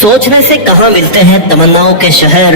सोचने से कहाँ मिलते हैं तमन्नाओं के शहर,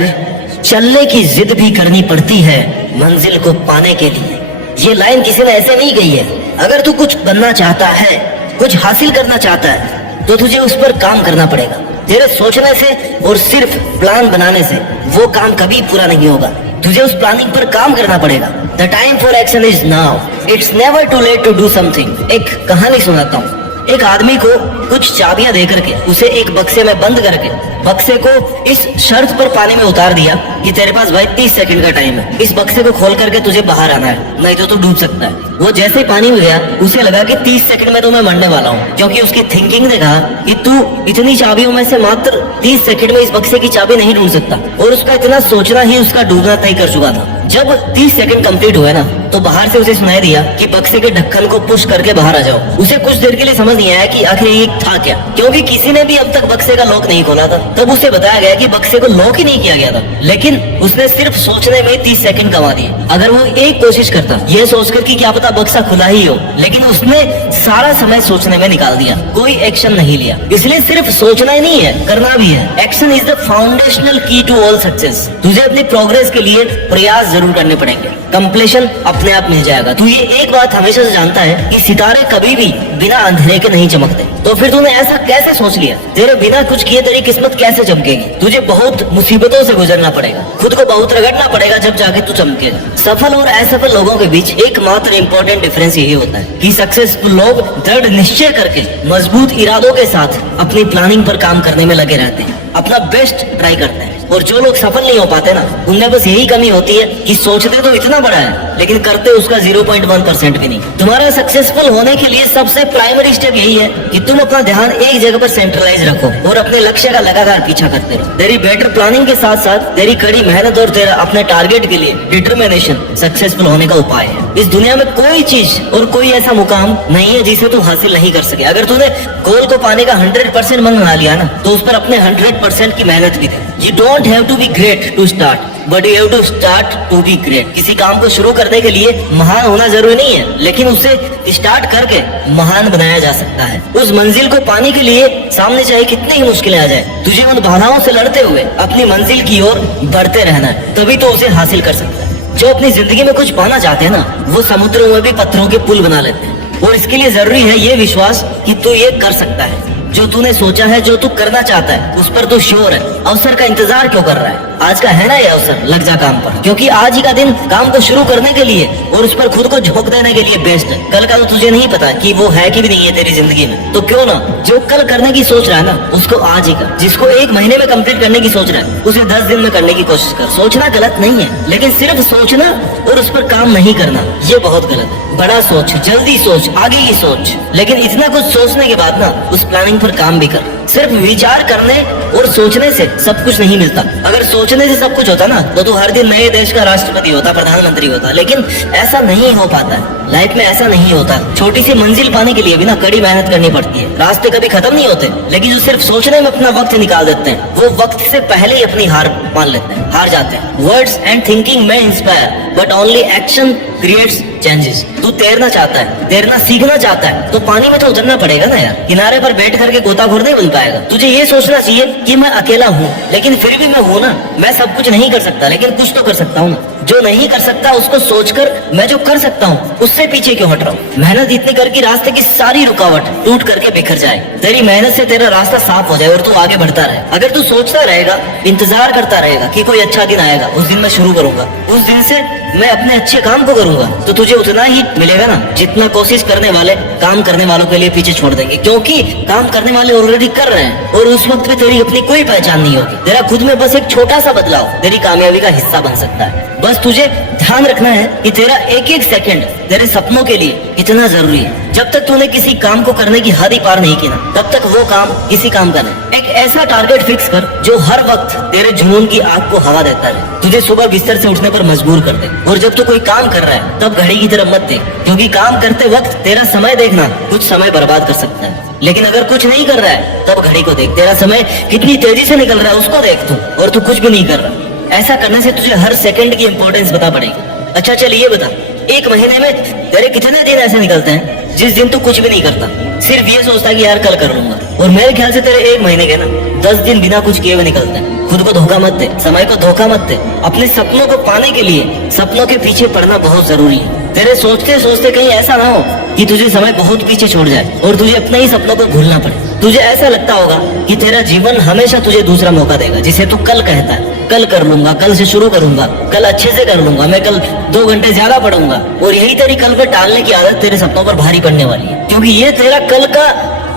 चलने की जिद भी करनी पड़ती है मंजिल को पाने के लिए। ये लाइन किसी ने ऐसे नहीं कही है। अगर तू कुछ बनना चाहता है, कुछ हासिल करना चाहता है, तो तुझे उस पर काम करना पड़ेगा। तेरे सोचने से और सिर्फ प्लान बनाने से वो काम कभी पूरा नहीं होगा। तुझे उस प्लानिंग पर काम करना पड़ेगा। The time for action is now, it's never too late to do something. एक कहानी सुनाता हूँ। एक आदमी को कुछ चाबियां देकर के उसे एक बक्से में बंद करके बक्से को इस शर्त पर पानी में उतार दिया कि तेरे पास भाई 30 सेकंड का टाइम है। इस बक्से को खोल करके तुझे बाहर आना है, नहीं तो तू डूब सकता है। वो जैसे ही पानी में गया उसे लगा कि 30 सेकंड में तो मैं मरने वाला हूँ, क्योंकि उसकी थिंकिंग ने कहा कि तू इतनी चाबियों में से मात्र 30 सेकंड में इस बक्से की चाबी नहीं ढूंढ सकता। और उसका इतना सोचना ही उसका डूबना तय कर चुका था। जब 30 सेकंड कंप्लीट हुए ना, तो बाहर से उसे सुनाई दिया कि बक्से के ढक्कन को पुश करके बाहर आ जाओ। उसे कुछ देर के लिए समझ नहीं आया कि आखिर ये था क्या, क्योंकि किसी ने भी अब तक बक्से का लॉक नहीं खोला था। तब उसे बताया गया कि बक्से को लॉक ही नहीं किया गया था, लेकिन उसने सिर्फ सोचने में 30 सेकंड गंवा दिए। अगर वो एक कोशिश करता ये सोचकर कि क्या पता बक्सा खुला ही हो, लेकिन उसने सारा समय सोचने में निकाल दिया, कोई एक्शन नहीं लिया। इसलिए सिर्फ सोचना ही नहीं है, करना भी है। एक्शन इज द फाउंडेशनल की टू ऑल सक्सेस। तुझे अपनी प्रोग्रेस के लिए प्रयास जरूर करने पड़ेंगे, कंप्लीशन अपने आप मिल जाएगा। तू ये एक बात हमेशा से जानता है कि सितारे कभी भी बिना अंधेरे के नहीं चमकते। तो फिर तूने ऐसा कैसे सोच लिया? तेरे बिना कुछ किए तेरी किस्मत कैसे चमकेगी? तुझे बहुत मुसीबतों से गुजरना पड़ेगा, खुद को बहुत रगड़ना पड़ेगा, जब जाके तू चमकेगा। सफल और असफल लोगों के बीच एकमात्र इम्पोर्टेंट डिफरेंस यही होता है कि सक्सेसफुल लोग दृढ़ निश्चय करके मजबूत इरादों के साथ अपनी प्लानिंग पर काम करने में लगे रहते हैं, अपना बेस्ट ट्राई करते हैं। और जो लोग सफल नहीं हो पाते ना, उनमें बस यही कमी होती है कि सोचते तो इतना बड़ा है लेकिन करते उसका 0.1% भी नहीं। तुम्हारा सक्सेसफुल होने के लिए सबसे प्राइमरी स्टेप यही है कि तुम अपना ध्यान एक जगह पर सेंट्रलाइज रखो और अपने लक्ष्य का लगातार पीछा करते रहो। तेरी बेटर प्लानिंग के साथ साथ तेरी कड़ी मेहनत और तेरा अपने टारगेट के लिए डिटर्मिनेशन सक्सेसफुल होने का उपाय है। इस दुनिया में कोई चीज और कोई ऐसा मुकाम नहीं है जिसे तू हासिल नहीं कर सके। अगर तूने गोल को पाने का 100% मन बना लिया ना, तो उस पर अपने 100% की मेहनत भी दे। You don't have to be great to start, but you have to start to be great. किसी काम को शुरू करने के लिए महान होना जरूरी नहीं है, लेकिन उसे स्टार्ट करके महान बनाया जा सकता है। उस मंजिल को पाने के लिए सामने चाहे कितनी ही मुश्किलें आ जाए, तुझे उन बाधाओं से लड़ते हुए अपनी मंजिल की ओर बढ़ते रहना है, तभी तो उसे हासिल कर सकता है। जो अपनी जिंदगी में कुछ पाना चाहते हैं ना, वो समुद्रों में भी पत्थरों के पुल बना लेते हैं। और इसके लिए जरूरी है ये विश्वास कि तू ये कर सकता है। जो तूने सोचा है, जो तू करना चाहता है, उस पर तू श्योर है। अवसर का इंतजार क्यों कर रहा है? आज का है ना ये अवसर, लग जा काम पर, क्योंकि आज ही का दिन काम को शुरू करने के लिए और उस पर खुद को झोंक देने के लिए बेस्ट है। कल का तो तुझे नहीं पता कि वो है कि भी नहीं है तेरी जिंदगी में, तो क्यों ना जो कल करने की सोच रहा है ना, उसको आज ही कर। जिसको 1 महीने में कंप्लीट करने की सोच रहा है, उसे 10 दिन में करने की कोशिश कर। सोचना गलत नहीं है, लेकिन सिर्फ सोचना और उस पर काम नहीं करना, ये बहुत गलत है। बड़ा सोच, जल्दी सोच, आगे की सोच, लेकिन इतना कुछ सोचने के बाद ना उस प्लानिंग पर काम भी कर। सिर्फ विचार करने और सोचने से सब कुछ नहीं मिलता। अगर सोचने से सब कुछ होता ना, तो तू हर दिन नए देश का राष्ट्रपति होता, प्रधानमंत्री होता, लेकिन ऐसा नहीं हो पाता है। लाइफ में ऐसा नहीं होता। छोटी सी मंजिल पाने के लिए भी ना कड़ी मेहनत करनी पड़ती है। रास्ते कभी खत्म नहीं होते, लेकिन जो सिर्फ सोचने में अपना वक्त निकाल देते हैं, वो वक्त से पहले ही अपनी हार मान लेते हैं, हार जाते हैं। वर्ड्स एंड थिंकिंग में inspire, but only action creates changes. तू तैरना चाहता है, तैरना सीखना चाहता है, तो पानी में तो उतरना पड़ेगा ना यार। किनारे पर बैठ करके गोताखोर नहीं बन पाएगा। तुझे ये सोचना चाहिए कि मैं अकेला हूँ, लेकिन फिर भी मैं हूँ ना। मैं सब कुछ नहीं कर सकता, लेकिन कुछ तो कर सकता हूँ ना। जो नहीं कर सकता उसको सोचकर मैं जो कर सकता हूँ उससे पीछे क्यों हट रहा हूँ? मेहनत इतनी कर कि रास्ते की सारी रुकावट टूट करके बिखर जाए। तेरी मेहनत से तेरा रास्ता साफ हो जाए और तू आगे बढ़ता रहे। अगर तू सोचता रहेगा, इंतजार करता रहेगा कि कोई अच्छा दिन आएगा, उस दिन मैं शुरू करूंगा, उस दिन से मैं अपने अच्छे काम को करूंगा, तो तुझे उतना ही मिलेगा ना जितना कोशिश करने वाले काम करने वालों के लिए पीछे छोड़ देंगे। क्योंकि काम करने वाले ऑलरेडी कर रहे हैं और उस वक्त में तेरी अपनी कोई पहचान नहीं होगी। तेरा खुद में बस एक छोटा सा बदलाव तेरी कामयाबी का हिस्सा बन सकता है। बस तुझे ध्यान रखना है कि तेरा एक एक सेकंड तेरे सपनों के लिए इतना जरूरी है। जब तक तूने किसी काम को करने की हद ही पार नहीं की ना, तब तक वो काम किसी काम का नहीं। एक ऐसा टारगेट फिक्स कर जो हर वक्त तेरे जुनून की आग को हवा देता रहे, तुझे सुबह बिस्तर से उठने पर मजबूर कर दे। और जब तू कोई काम कर रहा है, तब घड़ी की तरफ मत देख, क्योंकि काम करते वक्त तेरा समय देखना कुछ समय बर्बाद कर सकता है। लेकिन अगर कुछ नहीं कर रहा है, तब घड़ी को देख, तेरा समय कितनी तेजी से निकल रहा है उसको देख तू, और तू कुछ भी नहीं कर रहा। ऐसा करने से तुझे हर सेकंड की इंपॉर्टेंस पता पड़ेगी। अच्छा चल ये बता, 1 महीने में तेरे कितने दिन ऐसे निकलते हैं जिस दिन तू कुछ भी नहीं करता, सिर्फ ये सोचता है कि यार कल कर लूंगा। और मेरे ख्याल से तेरे एक महीने के ना 10 दिन बिना कुछ किए हुए निकलते हैं। खुद को धोखा मत दे, समय को धोखा मत दे। अपने सपनों को पाने के लिए सपनों के पीछे पड़ना बहुत जरूरी है। तेरे सोचते सोचते कहीं ऐसा ना हो कि तुझे समय बहुत पीछे छोड़ जाए और तुझे अपने ही सपनों को भूलना पड़े। तुझे ऐसा लगता होगा कि तेरा जीवन हमेशा तुझे दूसरा मौका देगा, जिसे तू कल कहता है, कल कर लूंगा, कल से शुरू करूंगा, कल अच्छे से कर लूंगा, मैं कल 2 घंटे ज्यादा पढ़ूंगा। और यही तेरी कल पे टालने की आदत तेरे सपनों पर भारी पड़ने वाली है, क्योंकि ये तेरा कल का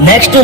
नेक्स्ट टू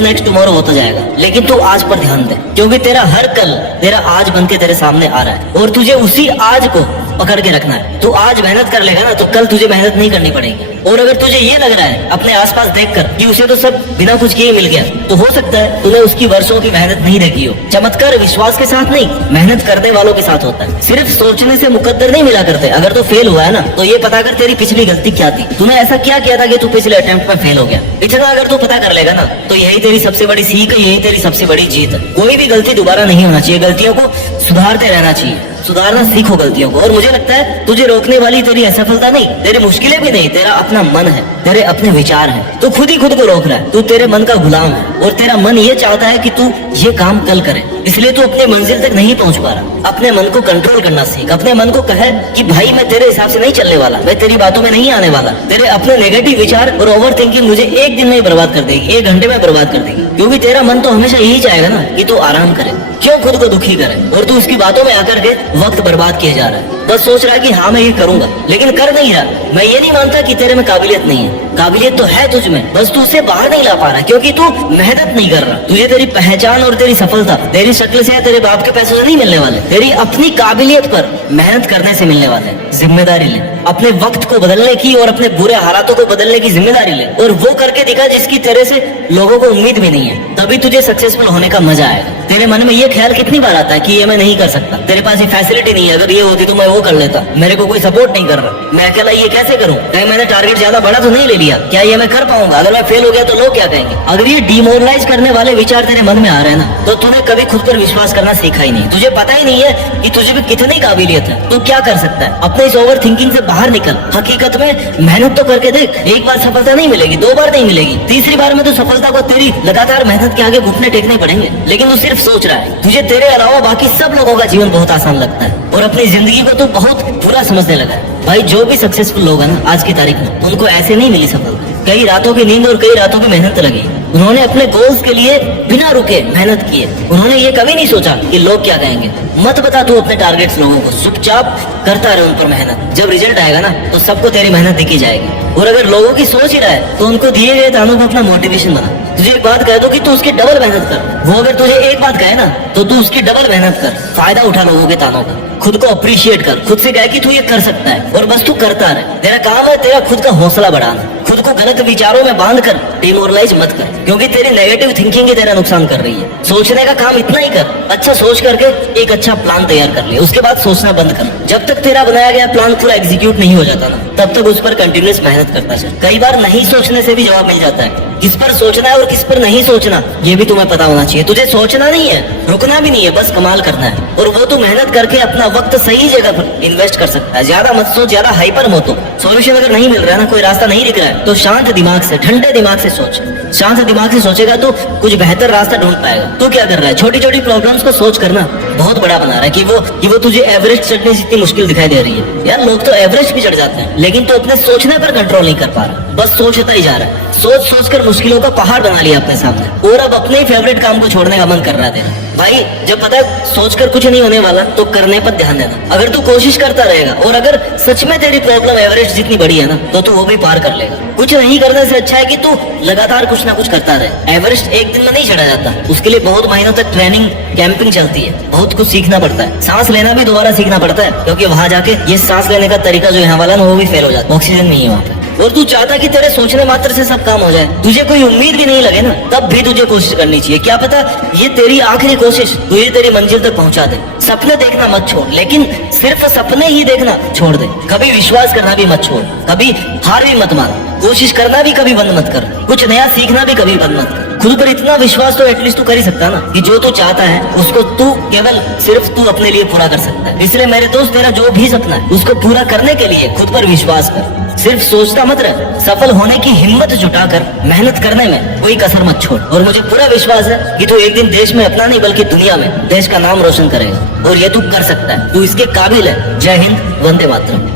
नेक्स्ट टुमारो होता जाएगा। लेकिन तू आज पर ध्यान दे, क्योंकि तेरा हर कल तेरा आज बन के तेरे सामने आ रहा है और तुझे उसी आज को पकड़ के रखना है। तू आज मेहनत कर लेगा ना तो कल तुझे मेहनत नहीं करनी पड़ेगी। और अगर तुझे ये लग रहा है अपने आसपास देखकर कि उसे तो सब बिना कुछ किए मिल गया, तो हो सकता है तूने उसकी वर्षों की मेहनत नहीं देखी हो। चमत्कार विश्वास के साथ नहीं, मेहनत करने वालों के साथ होता है। सिर्फ सोचने से मुकद्दर नहीं मिला करते। अगर तो फेल हुआ है ना तो ये पता कर तेरी पिछली गलती क्या थी, तूने ऐसा क्या किया था कि तू पिछले अटेम्प्ट में फेल हो गया। इतना अगर तू पता कर लेगा ना तो यही तेरी सबसे बड़ी सीख है, यही तेरी सबसे बड़ी जीत है। कोई भी गलती दोबारा नहीं होना चाहिए, गलतियों को सुधारते रहना चाहिए, सुधारना सीखो गलतियों को। और मुझे लगता है तुझे रोकने वाली तेरी असफलता नहीं, तेरी मुश्किलें भी नहीं, तेरा अपना मन है, तेरे अपने विचार हैं। तू खुद ही खुद को रोक रहा है, तू तेरे मन का गुलाम है और तेरा मन ये चाहता है कि तू ये काम कल करे, इसलिए तू अपने मंजिल तक नहीं पहुंच पा रहा। अपने मन को कंट्रोल करना सीख। अपने मन को कहे कि भाई मैं तेरे हिसाब से नहीं चलने वाला, मैं तेरी बातों में नहीं आने वाला। तेरे अपने नेगेटिव विचार और ओवर थिंकिंग मुझे एक दिन में ही बर्बाद कर देगी, 1 घंटे में बर्बाद कर देगी। क्योंकि तेरा मन तो हमेशा यही चाहेगा ना कि तू आराम करे, क्यों खुद को दुखी करे। और तू उसकी बातों में आकर के वक्त बर्बाद किए जा रहा है। बस सोच रहा है कि हाँ मैं ये करूंगा, लेकिन कर नहीं रहा। मैं ये नहीं मानता कि तेरे में काबिलियत नहीं है, काबिलियत तो है तुझ में, बस तू उसे बाहर नहीं ला पा रहा क्योंकि तू मेहनत नहीं कर रहा। तुझे तेरी पहचान और तेरी सफलता तेरी शक्ल से या तेरे बाप के पैसों से नहीं मिलने वाले, तेरी अपनी काबिलियत पर मेहनत करने से मिलने वाले। जिम्मेदारी ले, अपने वक्त को बदलने की और अपने बुरे हालातों को बदलने की जिम्मेदारी ले, और वो करके दिखा जिसकी तेरे से लोगों को उम्मीद भी नहीं है। तभी तुझे सक्सेसफुल होने का मजा आएगा। तेरे मन में ये ख्याल कितनी बार आता है कि ये मैं नहीं कर सकता, तेरे पास ये फैसिलिटी नहीं है, अगर ये होती तो मैं वो कर लेता, मेरे को कोई सपोर्ट नहीं कर रहा, मैं अकेला ये कैसे करूं, कहीं मैंने टारगेट ज्यादा बड़ा तो नहीं ले लिया, क्या ये मैं कर पाऊंगा, अगर मैं फेल हो गया तो लोग क्या कहेंगे। अगर ये डिमोरलाइज करने वाले विचार तेरे मन में आ रहे हैं ना तो तूने कभी खुद पर विश्वास करना सीखा ही नहीं। तुझे पता ही नहीं है कि तुझे भी कितनी काबिलियत है, तू क्या कर सकता है। अपने इस ओवर थिंकिंग से बाहर निकल। हकीकत में मेहनत तो करके देख, एक बार सफलता नहीं मिलेगी, 2 बार नहीं मिलेगी, तीसरी बार में तो सफलता को तेरी लगातार मेहनत के आगे घुटने टेकने पड़ेंगे। लेकिन तू सिर्फ सोच रहा है, तुझे तेरे अलावा बाकी सब लोगों का जीवन बहुत आसान लगता है और अपनी जिंदगी को तू बहुत बुरा समझने लगा है। भाई जो भी सक्सेसफुल लोग हैं ना आज की तारीख में, उनको ऐसे नहीं मिली सफलता। कई रातों की नींद और कई रातों की मेहनत लगी। उन्होंने अपने गोल्स के लिए बिना रुके मेहनत की है। उन्होंने ये कभी नहीं सोचा कि लोग क्या कहेंगे। मत बता तू अपने टारगेट्स लोगों को, चुपचाप करता रहे उन पर मेहनत। जब रिजल्ट आएगा ना तो सबको तेरी मेहनत दिखी जाएगी। और अगर लोगों की सोच ही रहा है तो उनको दिए गए तानों को अपना मोटिवेशन बना। तुझे एक बात कह दो कि तू उसकी डबल मेहनत कर, वो अगर तुझे एक बात कहे ना तो तू उसकी डबल मेहनत कर। फायदा उठा लोगों के तानों का, खुद को अप्रिशिएट कर, खुद से कह कि तू ये कर सकता है और बस तू करता रहे। तेरा काम है तेरा खुद का हौसला बढ़ाना। खुद को गलत विचारों में बांध कर डिमोरलाइज मत कर, क्योंकि तेरी नेगेटिव थिंकिंग ही तेरा नुकसान कर रही है। सोचने का काम इतना ही कर, अच्छा सोच करके एक अच्छा प्लान तैयार कर ले, उसके बाद सोचना बंद कर। जब तक तेरा बनाया गया प्लान पूरा एग्जीक्यूट नहीं हो जाता ना तब तक उस पर कंटिन्यूअस मेहनत करता चल। कई बार नहीं सोचने से भी जवाब मिल जाता है। किस पर सोचना है और किस पर नहीं सोचना ये भी तुम्हें पता होना चाहिए। तुझे सोचना नहीं है, रुकना भी नहीं है, बस कमाल करना है। और वो तू मेहनत करके अपना वक्त सही जगह पर इन्वेस्ट कर सकता है। ज्यादा मत सोच, ज्यादा हाइपर मत हो। सॉल्यूशन अगर नहीं मिल रहा है ना, कोई रास्ता नहीं दिख रहा है तो शांत दिमाग से, ठंडे दिमाग से सोच। शांत दिमाग से सोचेगा तो कुछ बेहतर रास्ता ढूंढ पाएगा। तू क्या कर रहा है, छोटी छोटी प्रॉब्लम्स को सोच करना बहुत बड़ा बना रहा है कि वो तुझे एवरेज चढ़ने से इतनी मुश्किल दिखाई दे रही है। यार लोग तो एवरेज भी चढ़ जाते हैं, लेकिन तो अपने सोचने पर कंट्रोल नहीं कर पा रहा, बस सोचता ही जा रहा है। सोच सोच कर मुश्किलों का पहाड़ बना लिया अपने सामने और अब अपने ही फेवरेट काम को छोड़ने का मन कर रहा है तेरा। भाई जब पता है सोचकर कुछ नहीं होने वाला तो करने पर ध्यान देना। अगर तू कोशिश करता रहेगा और अगर सच में तेरी प्रॉब्लम एवरेज जितनी बड़ी है ना तो तू वो भी पार कर लेगा। कुछ नहीं करने से अच्छा है कि तू लगातार कुछ ना कुछ करता रहे। एवरेस्ट एक दिन में नहीं चढ़ा जाता, उसके लिए बहुत महीनों तक ट्रेनिंग कैंपिंग चलती है, बहुत कुछ सीखना पड़ता है। सांस लेना भी दोबारा सीखना पड़ता है, क्योंकि वहां जाके ये सांस लेने का तरीका जो यहाँ वाला ना वो भी फेल हो जाता है, ऑक्सीजन नहीं है वहाँ पे। और तू चाहता कि तेरे सोचने मात्र से सब काम हो जाए, तुझे कोई उम्मीद भी नहीं लगे ना तब भी तुझे कोशिश करनी चाहिए। क्या पता ये तेरी आखिरी कोशिश तुझे तेरी मंजिल तक पहुंचा दे। सपने देखना मत छोड़, लेकिन सिर्फ सपने ही देखना छोड़ दे। कभी विश्वास करना भी मत छोड़, कभी हार भी मत मान, कोशिश करना भी कभी बंद मत कर, कुछ नया सीखना भी कभी बंद मत कर। खुद पर इतना विश्वास तो एटलीस्ट तू कर ही सकता ना कि जो तू चाहता है उसको तू केवल सिर्फ तू अपने लिए पूरा कर सकता है। इसलिए मेरे दोस्त, तेरा जो भी सपना है उसको पूरा करने के लिए खुद पर विश्वास कर। सिर्फ सोचता मत रह, सफल होने की हिम्मत जुटाकर मेहनत करने में कोई कसर मत छोड़। और मुझे पूरा विश्वास है कि तू एक दिन देश में अपना नहीं बल्कि दुनिया में देश का नाम रोशन करेगा, और ये तू कर सकता है, तू इसके काबिल है। जय हिंद, वंदे मातरम।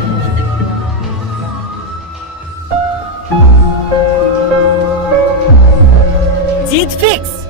जीत फिक्स।